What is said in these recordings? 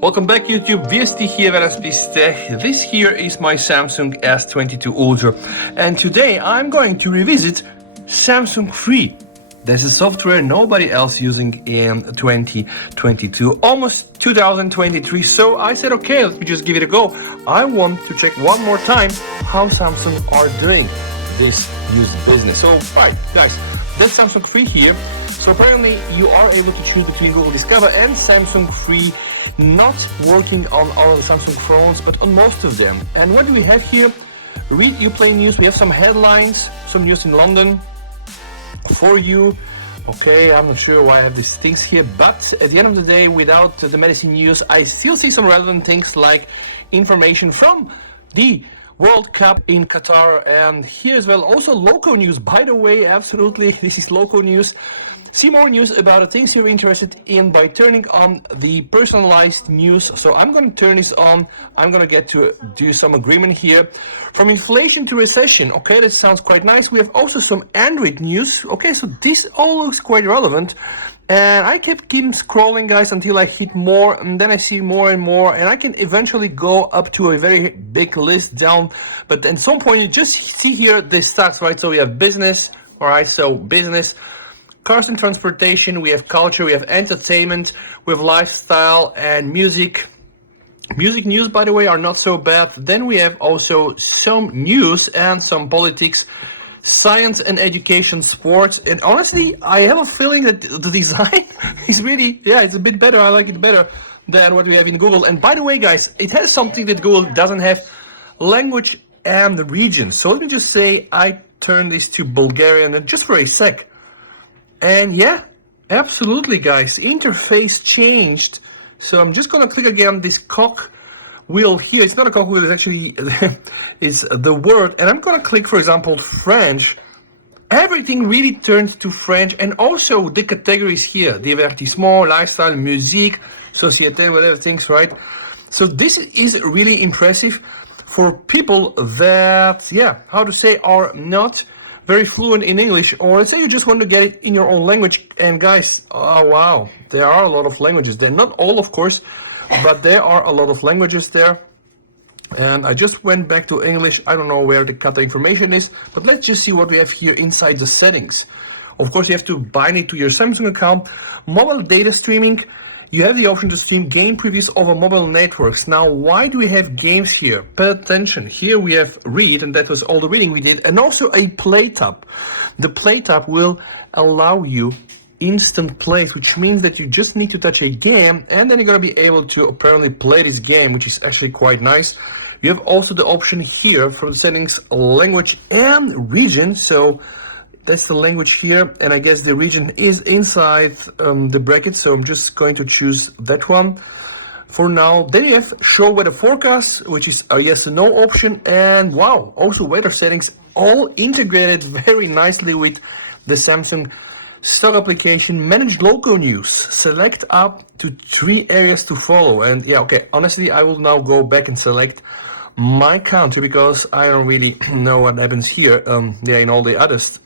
Welcome back YouTube, VST here at SP's Tech. This here is my Samsung S22 Ultra, and today I'm going to revisit Samsung Free. There's a software nobody else using in 2022, almost 2023, so I said okay, let me just give it a go. I want to check one more time how Samsung are doing this news business. So right guys, that's Samsung Free here. So apparently you are able to choose between Google Discover and Samsung Free, not working on all of the Samsung phones, but on most of them. And what do we have here? Read Uplay News. We have some headlines, some news in London for you. Okay, I'm not sure why I have these things here, but at the end of the day, without the medicine news, I still see some relevant things like information from the World Cup in Qatar, and here as well also local news, by the way. Absolutely, this is local news. See more news about the things you're interested in by turning on the personalized news. So I'm going to turn this on. I'm going to get to do some agreement here. From inflation to recession. Okay, that sounds quite nice. We have also some Android news. Okay, so this all looks quite relevant. And I kept scrolling, guys, until I hit more, and then I see more and more, and I can eventually go up to a very big list down. But at some point, you just see here the stocks, right? So we have business, all right, so business, cars and transportation, we have culture, we have entertainment, we have lifestyle and music. Music news, by the way, are not so bad. Then we have also some news and some politics, science and education, sports, and honestly I have a feeling that the design is really, it's a bit better. I like it better than what we have in Google. And by the way guys, it has something that Google doesn't have: language and region. So let me just say I turn this to Bulgarian and just for a sec, and yeah, absolutely guys, interface changed. So I'm just gonna click again this cog wheel here. It's not a cog wheel, it's actually it's the word, and I'm gonna click, for example, French. Everything really turned to French, and also the categories here: divertissement, lifestyle, musique, société, whatever things, right? So this is really impressive for people that, how to say, are not very fluent in English, or let's say you just want to get it in your own language. And guys, oh wow, there are a lot of languages there. Not all, of course, but there are a lot of languages there. And I just went back to English. I don't know where the cut information is, but let's just see what we have here inside the settings. Of course, you have to bind it to your Samsung account. Mobile data streaming. You have the option to stream game previews over mobile networks. Now, why do we have games here? Pay attention. Here we have read, and that was all the reading we did, and also a play tab. The play tab will allow you instant plays, which means that you just need to touch a game, and then you're going to be able to apparently play this game, which is actually quite nice. You have also the option here from the settings, language and region. So that's the language here, and I guess the region is inside the bracket, so I'm just going to choose that one for now. Then you have show weather forecast, which is a yes and no option, and wow, also weather settings, all integrated very nicely with the Samsung stock application. Manage local news, select up to 3 areas to follow, and honestly I will now go back and select my country because I don't really know what happens here in all the others.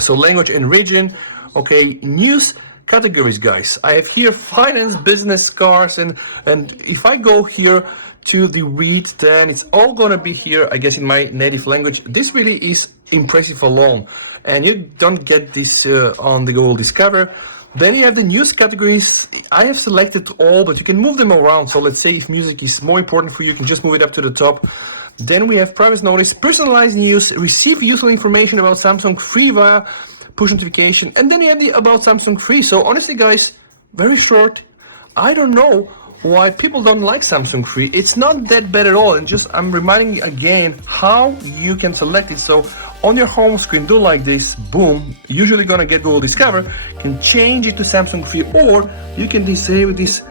So language and region. Okay, news categories, guys. I have here finance, business, cars, and if I go here to the read, then it's all gonna be here, I guess, in my native language. This really is impressive alone, and you don't get this on the Google Discover. Then you have the news categories. I have selected all, but you can move them around. So let's say if music is more important for you, you can just move it up to the top. Then we have privacy notice, personalized news, receive useful information about Samsung Free via push notification, and then you have the about Samsung Free. So honestly guys, very short. I don't know why people don't like Samsung Free. It's not that bad at all, and just I'm reminding you again how you can select it. So on your home screen, do like this, boom, usually gonna get Google Discover, you can change it to Samsung Free, or you can disable this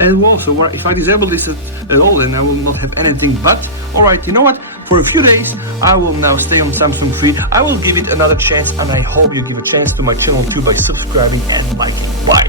as well. So if I disable this at all, then I will not have anything. But alright, you know what, for a few days I will now stay on Samsung Free. I will give it another chance, and I hope you give a chance to my channel too by subscribing and liking. Bye.